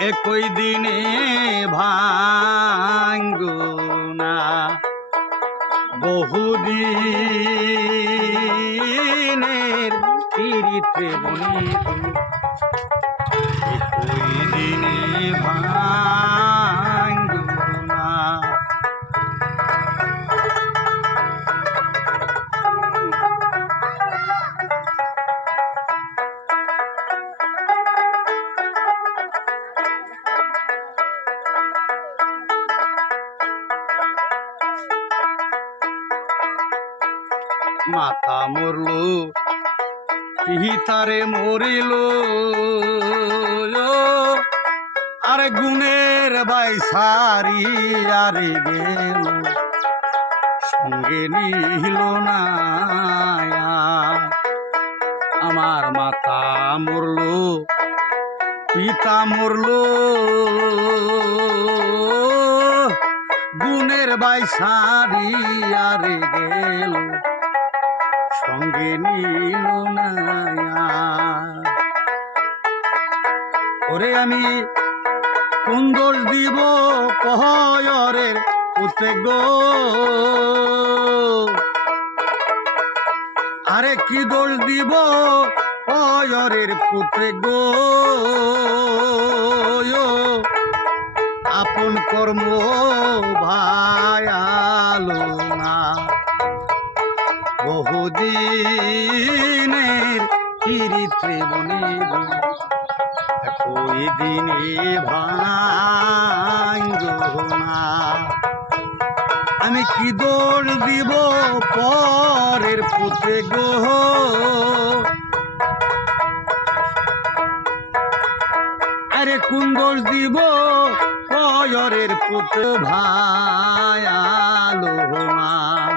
একই দিনে ভাঙ্গো না বহুদিনের পিড়িতে বনি একই দিনে ভাঙ্গো মাতা মরলো। পিহিতারে মরিল। আরে গুণের বাই সারি আরে গেল। সঙ্গে নিল না আমার মাতা মরলো, পিতা মরলো। গুণের বাই সারি আরে গেল। সঙ্গে নিল না ওরে আমি কোন দোষ দিব কহরের পুতে গো? আরে কি দোষ দিব কয়রের পুতে গো? আপন কর্ম ভায়ালো না। বহুদিনের কিরিত্রে বনিব একই দিনে ভাঙ্গ না আমি কি দোষ দিব পরের পুতে গো? আরে কোন দোষ দিব পয়রের পুত ভায়ালো বহুদিনের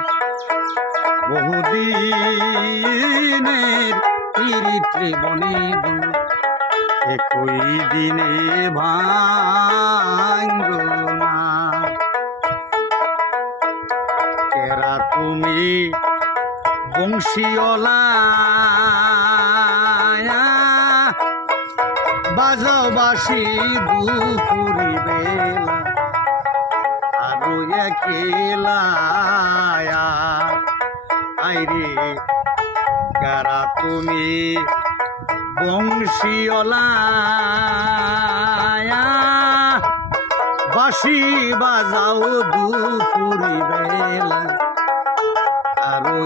পিরিত্রে বনিব একই দিনে ভাঙ্গ না কেরা তুমি বংশীওলা বাজাও বাসি দুপুরি বেলা, আরও একেলা আইরে কারা তুমি? বংশীওলা বাসি বাজাও দুপুরি বেলা আরও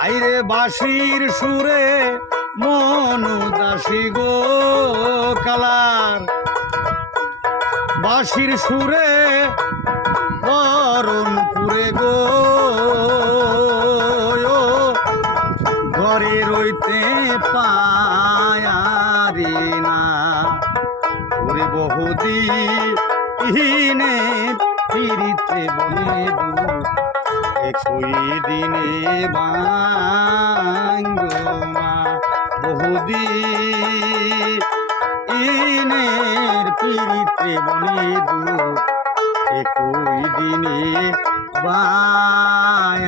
আইরে বাসির সুরে মন দাসী গো কালার, বাঁশির সুরে গো। ঘরে রইতে পায়ারি না। ওরে বহুদি ইনে পিরিতে বনে দু একই দিনে বাঙ্গমা বহুদি ইনের পিরিতে বনে দু একই দিনে বায়াঙ্গ